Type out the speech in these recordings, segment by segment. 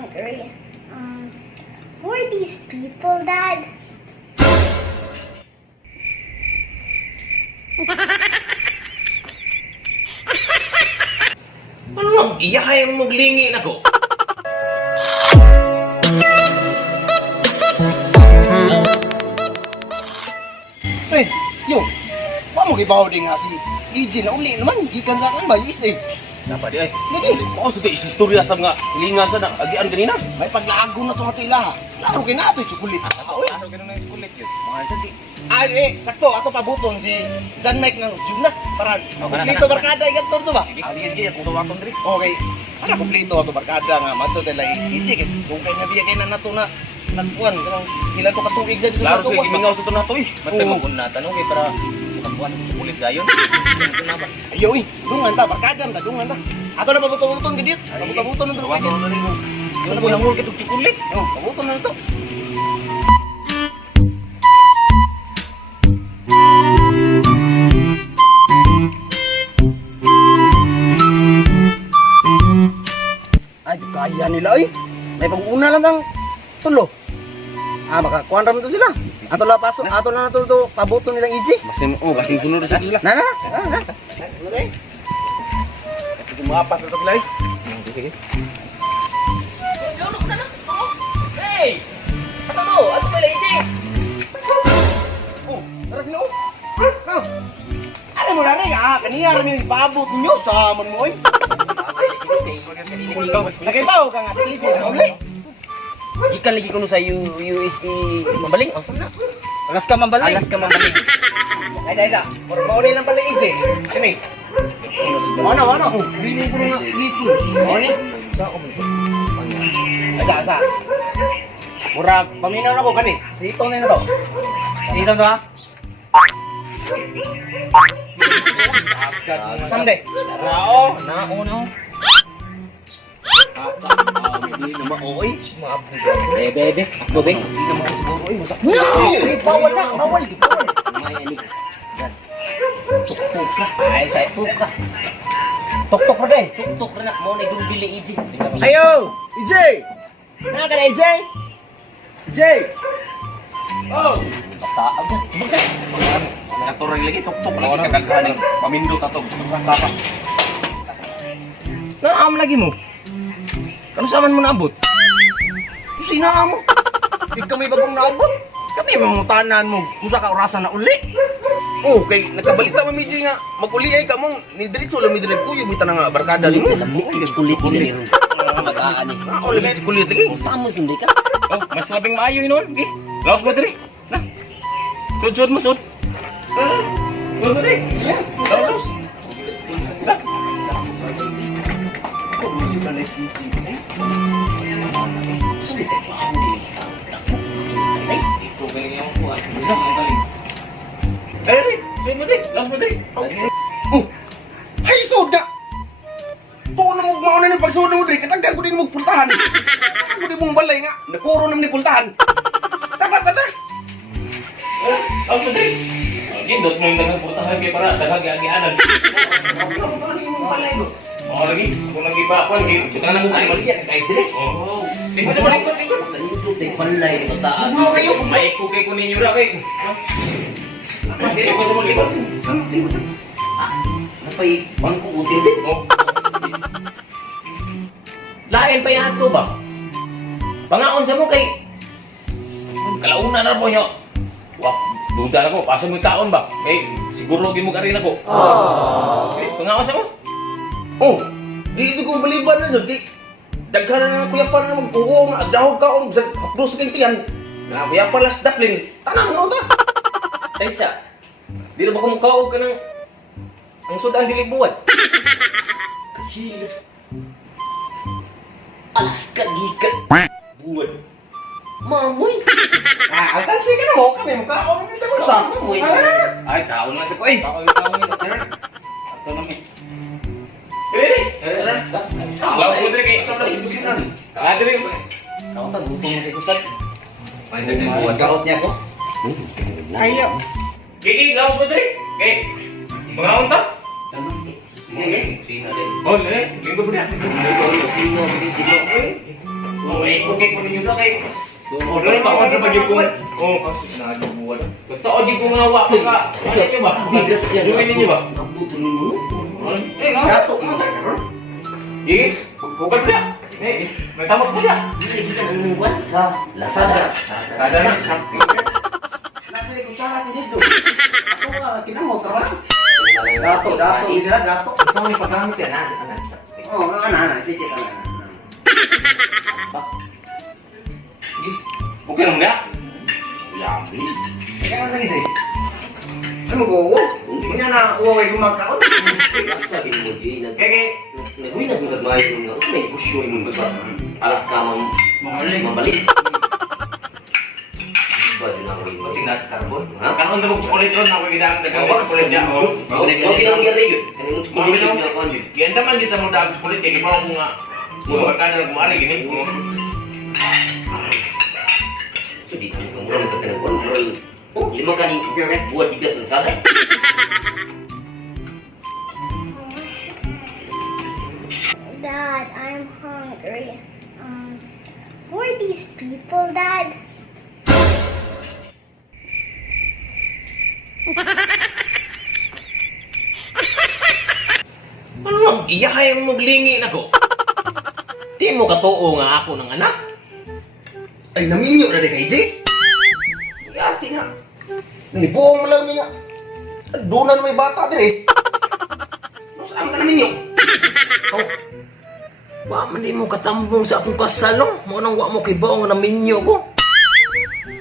hungry. Who are these people, Dad? Ano? Iyahay ang maglingi na ko. Fred, yo, mo gibaw din nga si EJ na uli naman, gikan sa akin ba, yung isa eh. Dapat di ay. Lagi, Mao sa di istorya sa mga silingan sa na agian kanina. may paglago na itong ato ilaha. Laro kayo na ito, chocolate. Ano ganun na yung kulit yun? Mga sa di. Sakto, ato pabuton si John Mike ng Jonas para kana, kumplito kana. barkada, ikat to ba? Sige, kung tuwakon diri. Okay, para kumplito ato barkada nga, mato dala EJ, kung kayo nabiya kayo na nato na nagpuan, kanang ilan to katong exam dito Klaro sa sa tuwa. gimingaw sa to na to eh. Matay Oo. mo kung natanong kay para kapuan sa kulit gayon. Ayaw eh, dungan ta, barkada ta, dungan ta. Ato na pabuton-buton gadit, pabuton na ito. Tawagon na rin mo. Yung nangul kitong kulit. Oh, pabuton na ito. Ay, kaya nila eh. May pag-una lang ang tulo. Baka kuhan raman to sila. Ato la pasok, ato na nato to pabuto nilang EJ. Kasing sunod sa sila. Na. Okay. Kasi mapas ito sila eh. Sige. Hey! Asa mo? Ato pala iti. Oh, tara sila oh. Ano mo na rin kaniya rin yung paabot nyo sa amon mo eh. Nakibaw ka nga sa EJ na uli. Gikan lagi kuno sa USE mabaling. Oh, sana. Alas ka mambalay. Alas ka mabaling. Ay, mauli lang pala EJ. Ano eh? Ano? Hindi ko nga dito. Ano eh? Asa. Mura, paminaw na ko kani. Sitong na to. Sitong to ha? Someday. Rao, nauna. Hindi naman, oy. Bebe. Ako be. Hindi naman siguro, oy. Bawal. May ani. Tuktok ka. Ay, sa tuktok ka. Tuktok ka din. Tuktok ra na mo na idong bili iji. Ayo! EJ! Na ka na, EJ? EJ! Oh! Taab na. Naturang lagi tok-tok lagi kadaghan pamindot ato magsaka pa. Naam lagi mo. Kano saman mo naabot? Sina mo. Di kami bagong naabot. Kami mamutanan mo. Musa ka orasan na uli. Oh, kay nakabalita man medyo nga maguli ay kamong ni diretso lang mi dire kuyo bita nga barkada nimo. Lamni kulit ni ron. Magaan ni. Ah, ulit si kulit lagi. Mustamos hindi ka. Oh, mas labing maayo yun, okay? Laos mo diri. Na. Sud mo sud. Sud mo diri. Laos. Ito galing yung kuha. Diri, sud mo diri. Laos mo diri. Oh! Hay, soda! Tuon na mo mauna ni pagsuno mo diri. Katagdan ko din mo pultahan. Saan ko din mong balay nga. Napuro naman ni pultahan. Tata! Laos mo diri. Gindot mo yung dagang putahan kay para dagang giagianan. Ano yung balay ko? Oh, lagi. Ako lagi pa ako lagi. Kita na mo Ay, kayo. siya, guys, diri. Oh. Tingko sa balik ko. Ito tay palay tataan. Ano kayo? May ko kay kunin yura kay. Tingko sa balik ko. Napay bangko util din. Oh. Lain pa yan to ba? Pangaon sa mo kay Kalauna na po nyo. Wah, duda na ko. Pasa mo yung taon ba? Eh, siguro gimog arin ako. Eh, pangaon sa mo? Oh, di ito ko baliban na jud kay daghan na nga kuya pa na magtuo nga agdahog ka sa hapdos kay tiyan. Nga kuya pa las daplin. Tanang nga ta. Taysa, di na ba kumukawag ka ng ang sudan dilibuan? kahilas. Alas ka gikan. Buwan. Mamoy. Alkansi ka na mo. Kami mukha ng isang usa. Mamoy. Ay, taon lang sa ko eh. Taon nila. Ito namin. Eh, lawas mo diri kay Sa lagi businan. diri. Kaunta, gutom mo kay Kusat. May diri buwan. Karot niya ko. Ayo. Kiki, lawas mo diri. Kay pangaon ta? Sige. Oh, linggo po na. Sino ang video? Okay ko ninyo na kay. O, doon pa ako ba yung kung... Oh, kasi nagabuwan. Totoo, di ko nga wa ka. Ano niyo ba? Bigas yan. Gawin ninyo ba? Ang buto ninyo. Dato mo na. Sige, huwag na. May tamot mo siya. Hindi kita ng buwan sa Lazada. Sada na. Nasa likod sa atin dito. Ako nga, kinamot ka ba? Dato, sila dato. Ito ang paggamit yan. Oo, ana, sige, ana. Okay lang nga. Yummy. Kaya lang ito. Ano mo, hindi niya na uwaway gumagkaon. Sabi mo, G, Kaya nagwinas mo kagmay mo nga. May kusyo yung mga alas ka mabalik. Ba, yun ako yung Masing nasa carbon. Ha? Kanon na mong chocolate ron, ako ginamit na gamit chocolate niya. Huwag ginang gyari yun. Kaya mo chocolate yun nga kwan yun. Yan naman dito mo dami chocolate, kaya gipaw mo nga. Mga ka na kumari, gini. So, di kami kang murang magkakanagwan. Oh, lima ka ni buwan bigas ng sada. Dad, I'm hungry. Who are these people, Dad? Ano? Iyahayang maglingi na ko. Di mo katuo nga ako ng anak. Ay, naminyo na rin kay Jay. Yati nga. Nibuong mo lang niya. Doon na may bata din eh. Saan ka naminyo? Oh. Wa man di mo katambong sa akong kasal, no? Mo nang wa mo kay baong na minyo ko.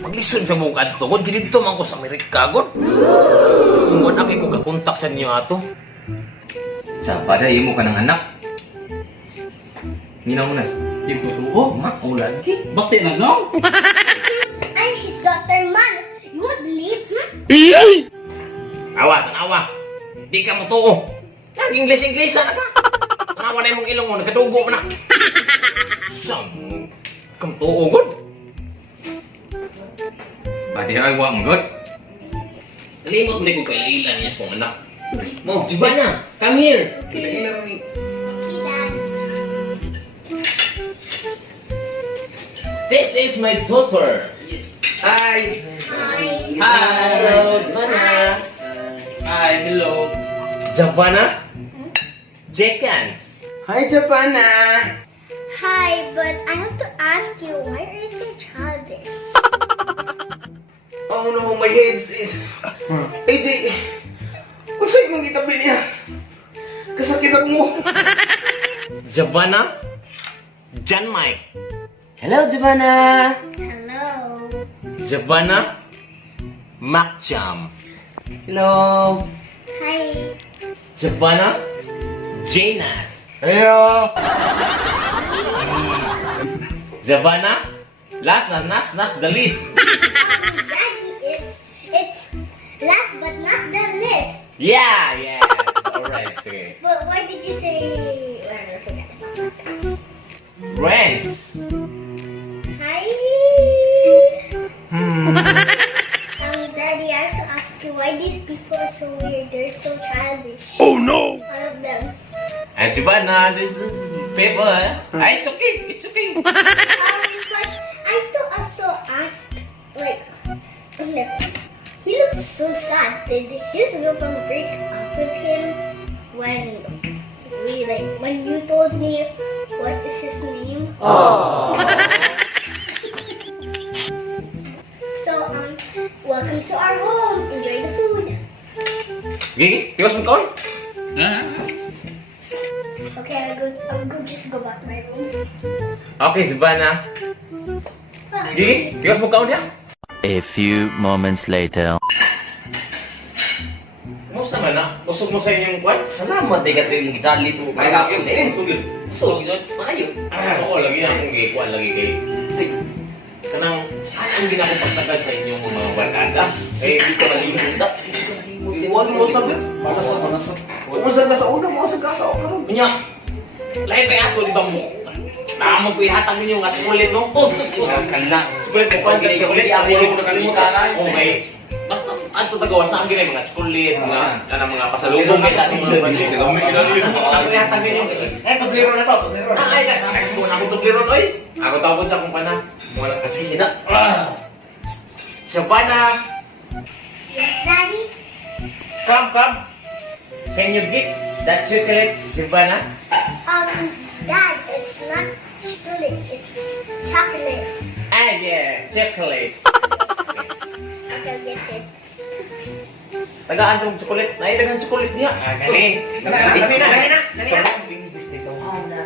Maglisod sa mong adto ko, dito man ko sa Amerika god. Kung wala kay ko kakontak sa inyo ato. Sa pada imo ka ng anak. Nina mo nas. Di ko tuo, ma ulan ki. Bakti na no? I'm his daughter, man. You would leave, hmm? Awa, tanawa. Di ka mo tuo. Nag-English na ka. Tanawa na imong ilong mo, nagkatugo mo na. Sam, kang tuo god. Badi ay wa mo god. Nalimot mo na kung kailan niya sa kong anak. Mo, Jibana, come here. Kailan ni... Hey, Dad. This is my daughter. Ay! Hi. Hello, Jibana. Hi, hello. Jabana? Jekans. Hi, Japana! Hi, but I have to ask you, why are you so childish? Oh no, my head is... AJ! Kung sa'yo mong itabi niya? Kasakit mo! Jabana? Jan Mike. Hello, Jabana! Hello. Jabana? Maccham. Hello! Hi. Jabana? Janas. Hello! Jabana? Last na nas the list. Daddy, it's last but not the list. Yeah, yes. Alright, okay. But why did you say... Well, I forgot about that. Rents. Hi. Daddy, I have to ask you, why these people are so weird? They're so childish. Oh no! All of them. And Jabana, this is paper. It's okay. It's okay. But I to also ask, like, he looks so sad. Did his girlfriend break up with him when when you told me what is his name? So welcome to our home. Enjoy the food. Gigi, tiwas mo kaon? Okay, I'll go just go back to my room. Okay, Jabana. Gigi, tiwas mo kaon ya? A few moments later. Kumusta man na? Usog mo sa inyong kwan? Salamat eh ka yung gitali mo. Ay, kapit eh! Sugil! So, maayo. Oo, lagi na akong gikuan lagi kay... Kanang, ang ginakapagtagal sa inyong mga barkada. Eh, di ko nalimutan. Huwag mo sabi. Manasag. Umusag ka sa una, umusag ka sa una. Kunya, lahi pa ato, di ba mo? Naamang ko ihatang ninyo nga tulit, no? Oh, sus. Kanda. Sulit mo kwan, chocolate, ako rin mo nakalimutan. Okay. Basta, ato tagawas na ang ginay mga chocolate, mga pasalubong kay dati mga balik. Ako yata ganyan. Tublero na to, tublero na. Ay, ako tubliron oy. Ako tawag sa akong pana. Wala kasi na. Sa pana, Yes, Daddy? come. Can you get that chocolate, Giovanna? Dad, it's not chocolate, it's chocolate. Ah, yeah, chocolate. Okay, get it. Tagaan tong chocolate. Naidagan chocolate niya. Gani. Dami na.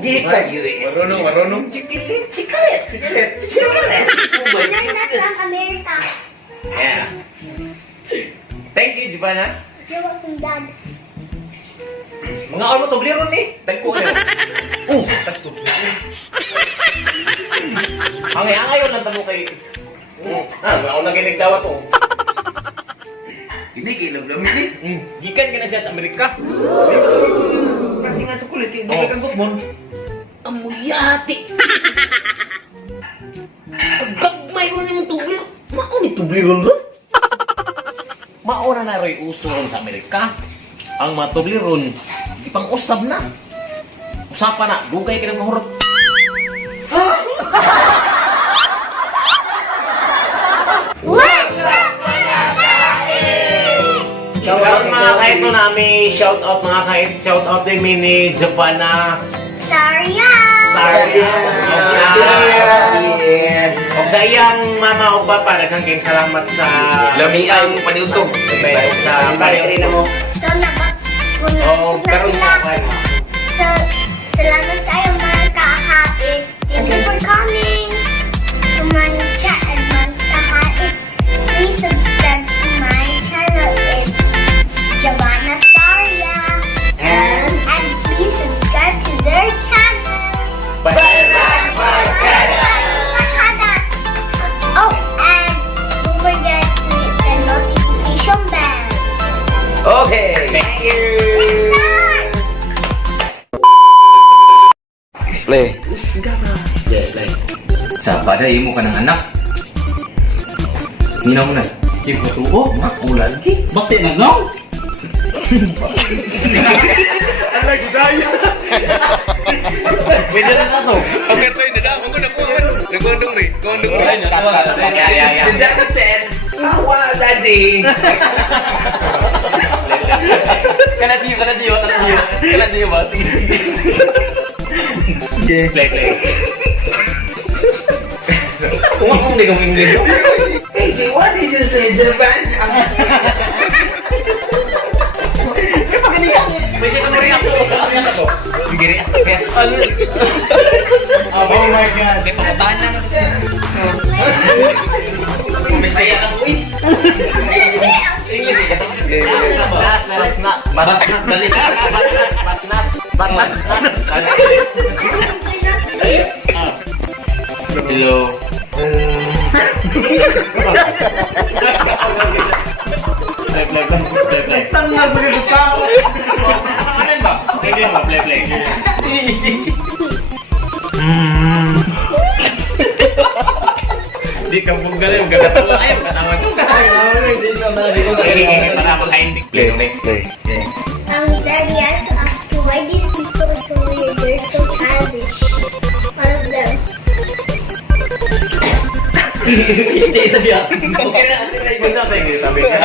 Gita, US. Marunong. Chocolate. Oh my I'm not goodness. from America. Yeah. Thank you, Giovanna. You're welcome, Dad. Mga ano to bliron ni? Tagko na. Angay yun lang tamo kay. Ako na ginig daw to. Kinikilom lang ini. Gikan ka na siya sa Amerika. Kasi nga chocolate, hindi ka kang gutmon. Amuyati. Gagmay ko na yung tublir. Mao ni tubliron ron. Maura na ro'y uso ron sa Amerika. Ang mga tubliron, ipang usab na. Usapan na, dugay ka ng mahurot. What's up, mga Shout out mga kahit no nami, shout out mga kahit, shout out din ni Giovanna. Saria! Saria. Og sa iyang mama o papa, daghang kayong salamat sa Lamiang paniutog. sa pare mo. So, kung Oh, nabasok na karon sila, na so, salamat tayo mga kakapit. Thank you for coming to my chat and mga kakapit. Please subscribe to my channel. It's Giovanna Saria. And please subscribe to their channel. Oh, and don't forget to hit the notification bell. Okay. Thank you. Play. Sa pada imo ka ng anak. Ninaw mo na. Ipo to. Oh, Ulan ki. bakti na no? Pwede na na to. Okay, tayo na ako ko na ko. Nagondong rin. Gondong rin. Yeah. Daddy said, "Awa, daddy." Kana siyo ba? Play. Kung ako hindi kong English. Hey, Jay, what did you say, Japan? Pwede ka rin ako. Sige rin. Oh my God. May pakatahan na siya. Kumisaya lang ko eh. English eh. Batnas. Dali. Batnas. Hello. Play. Tanga mo yung tao. Ano ba? Play. Di ka po galing, magkakatawa kayo, magkatawa ko. Para makaindik. Play. Daddy, I have to ask you why these people are so weird. They're so childish. One of them. Hindi, sabi ako. Okay na, sabi ka.